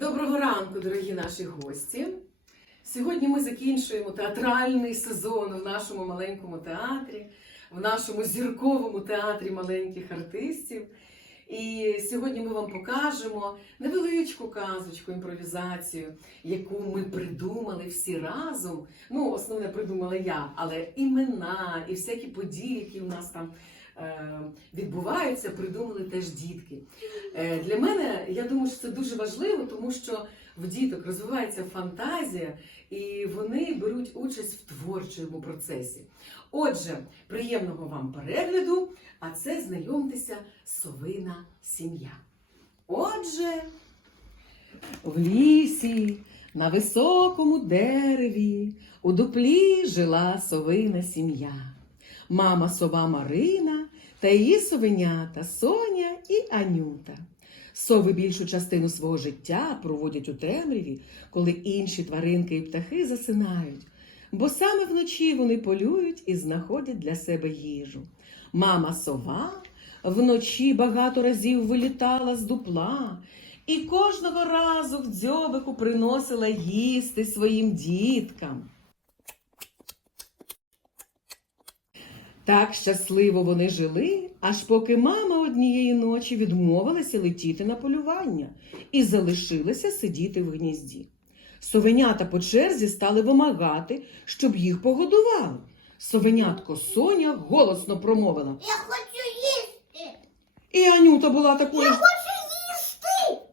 Доброго ранку, дорогі наші гості. Сьогодні ми закінчуємо театральний сезон в нашому маленькому театрі, в нашому зірковому театрі маленьких артистів. І сьогодні ми вам покажемо невеличку казочку, імпровізацію, яку ми придумали всі разом. Ну, основне придумала я, але імена і всякі події, які у нас там відбуваються, придумали теж дітки. Е, Для мене я думаю, що це дуже важливо, тому що в діток розвивається фантазія, і вони беруть участь в творчому процесі. Отже, приємного вам перегляду, а це знайомтеся совина сім'я. Отже, в лісі на високому дереві у дуплі жила совина сім'я. Мама сова Марина та її совенята Соня і Анюта. Сови більшу частину свого життя проводять у темряві, коли інші тваринки і птахи засинають, бо саме вночі вони полюють і знаходять для себе їжу. Мама сова вночі багато разів вилітала з дупла і кожного разу в дзьобику приносила їсти своїм діткам. Так щасливо вони жили, аж поки мама однієї ночі відмовилася летіти на полювання і залишилася сидіти в гнізді. Совенята по черзі стали вимагати, щоб їх погодували. Совенятко Соня голосно промовила. Я хочу їсти! І Анюта була такою. Я хочу їсти!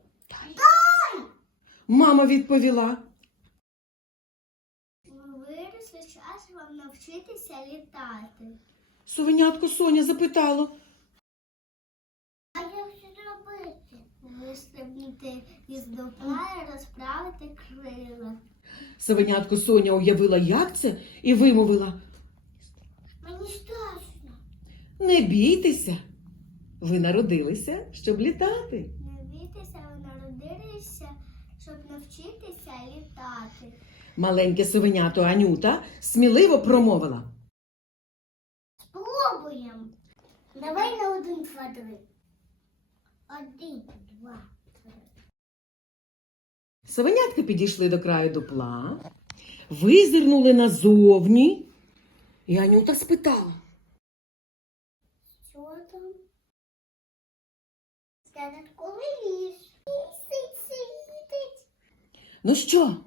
Мама відповіла. Виросли час вам навчитися літати. Совенятко Соня запитало. А як це зробити? Вистрибнути із дупла і розправити крила. Совенятко Соня уявила, як це, і вимовила. Мені страшно. Не бійтеся. Ви народилися, щоб літати. Не бійтеся, ви народилися, щоб навчитися літати. Маленьке совенято Анюта сміливо промовила. Спробуємо. Давай на один, два, три. Один, два, три. Совенятки підійшли до краю дупла, визирнули назовні, і Анюта спитала. Що там? Серед коли ліс. Світить, світить. Ну що?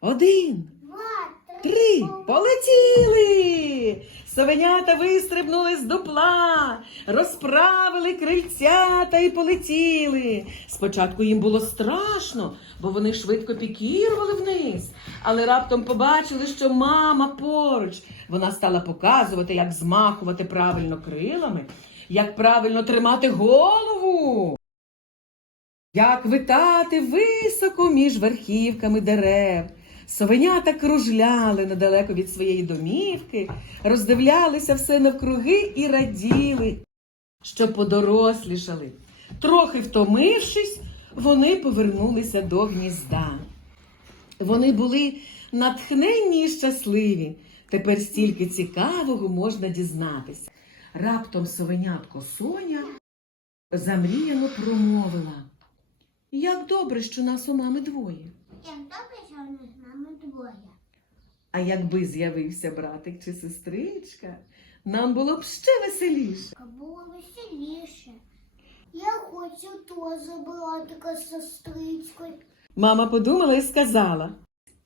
Один, Два, три, полетіли! Совенята вистрибнули з дупла, розправили крильцята і полетіли. Спочатку їм було страшно, бо вони швидко пікірували вниз, але раптом побачили, що мама поруч. Вона стала показувати, як змахувати правильно крилами, як правильно тримати голову. Як витати високо між верхівками дерев. Совенята кружляли недалеко від своєї домівки, роздивлялися все навкруги і раділи, що подорослішали. Трохи втомившись, вони повернулися до гнізда. Вони були натхненні і щасливі. Тепер стільки цікавого можна дізнатися. Раптом совенятко Соня замріяно промовила. Як добре, що нас у мами двоє. Як добре, що нами двоє. А якби з'явився братик чи сестричка, нам було б ще веселіше. Було веселіше. Я хочу теж братика з сестричкою. Мама подумала і сказала.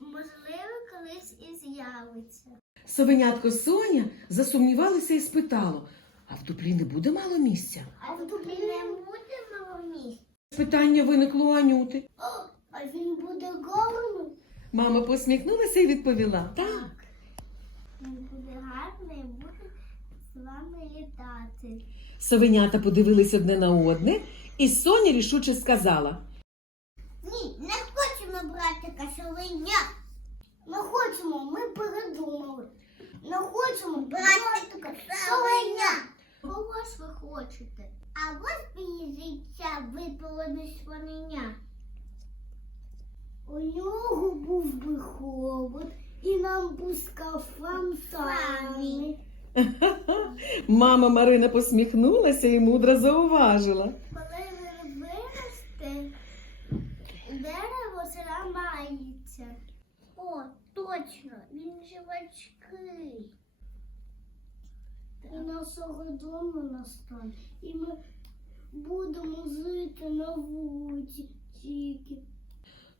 Можливо, колись і з'явиться. Совенятко Соня засумнівалася і спитало, а в дуплі не буде мало місця? А в дуплі не буде мало місця. Питання виникло у Анюти. А він буде гарний. Мама посміхнулася і відповіла так. Він буде гарний буде з вами літати. Совенята подивились одне на одне, і Соня рішуче сказала. Ні, не хочемо братика совеня. Не хочемо, ми передумали. Не хочемо братика совеня. Кого ж ви хочете? А ось мені життя випало свинення. У нього був би хобот і нам пускав фонтани. Мама Марина посміхнулася і мудро зауважила. Коли ви виросте, дерево ламається. О, точно, він живачки. І нашого дому настане. І ми будемо жити на вулиці тільки.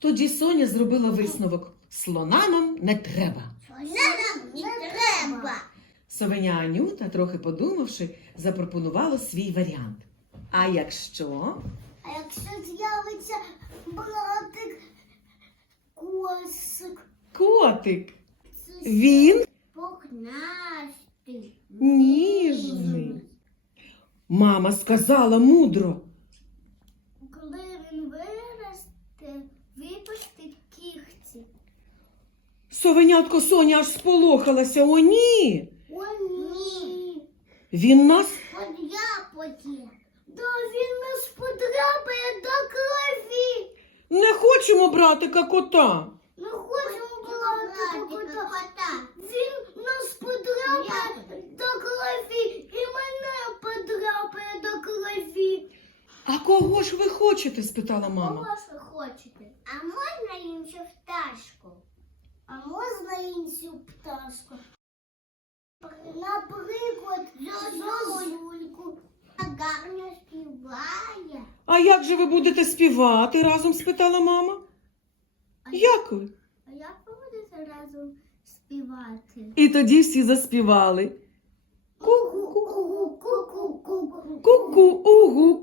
Тоді Соня зробила висновок: слона нам не треба. Нам не треба. Совеня Анюта, трохи подумавши, запропонувала свій варіант. А якщо А якщо з'явиться братик косик, котик, він пухнастий, ніжний. Мама сказала мудро. Коли він виросте, випустить кігті. Совенятко Соня аж сполохалася. О, ні! О, ні. Він нас Подряпає. Да він нас подряпає до крові. не хочемо братика кота. Ми хочемо брати кота. Він нас подряпає до крові і мене подряпає до крові. А кого ж ви хочете? спитала Кого мама. ж ви хочете? А можна іншу пташку? А можна іншу пташку? Наприклад, зозульку. Гарно співає. А як же ви будете співати разом? спитала мама. Як ви? А як ви будете разом співати? І тоді всі заспівали. Ку-ку, угу, ку-ку, угу,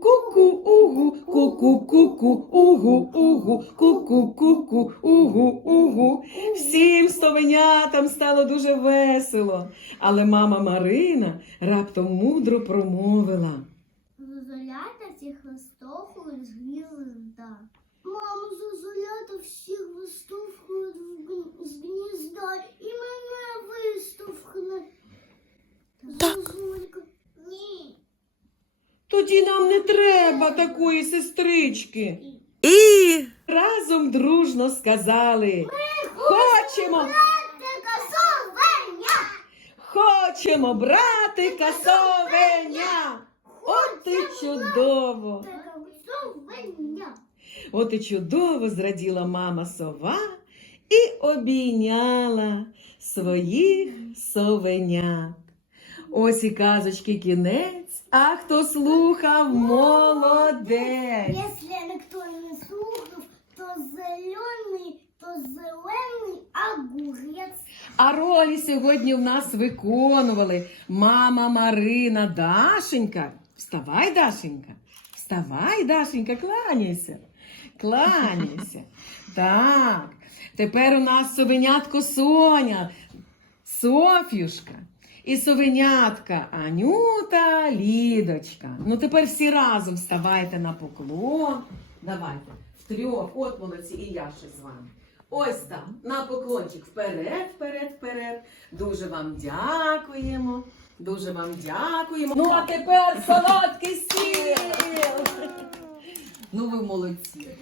ку-ку, ку-ку, угу, угу, ку-ку, ку-ку, угу, угу. Всім стовенятам стало дуже весело. Але мама Марина раптом мудро промовила. Зозулята всіх виштовхують з гнізда. Мамо, зозулята всіх виштовхують з гнізда і мене виштовхне. Так. Зозулька. Ні. Тоді нам не треба такої сестрички. І разом дружно сказали: Хочемо, Братика совеня! Хочемо братика совеня. От і чудово! От і чудово зраділа мама сова і обійняла своїх совенят. Ось і казочки кінець, а хто слухав, молодець. А ролі сьогодні в нас виконували мама Марина, Дашенька. Вставай, Дашенька. Вставай, Дашенька, кланяйся. Кланяйся. Так. Тепер у нас совенятко Соня, Софюшка. І совенятка Анюта, Лідочка. Ну тепер всі разом вставайте на поклон. Давайте. Втрьох, от молодці, і я ще з вами. Ось там, на поклончик вперед, вперед, вперед. Дуже вам дякуємо. Дуже вам дякуємо. Ну а тепер солодкий стіл. Ну ви молодці.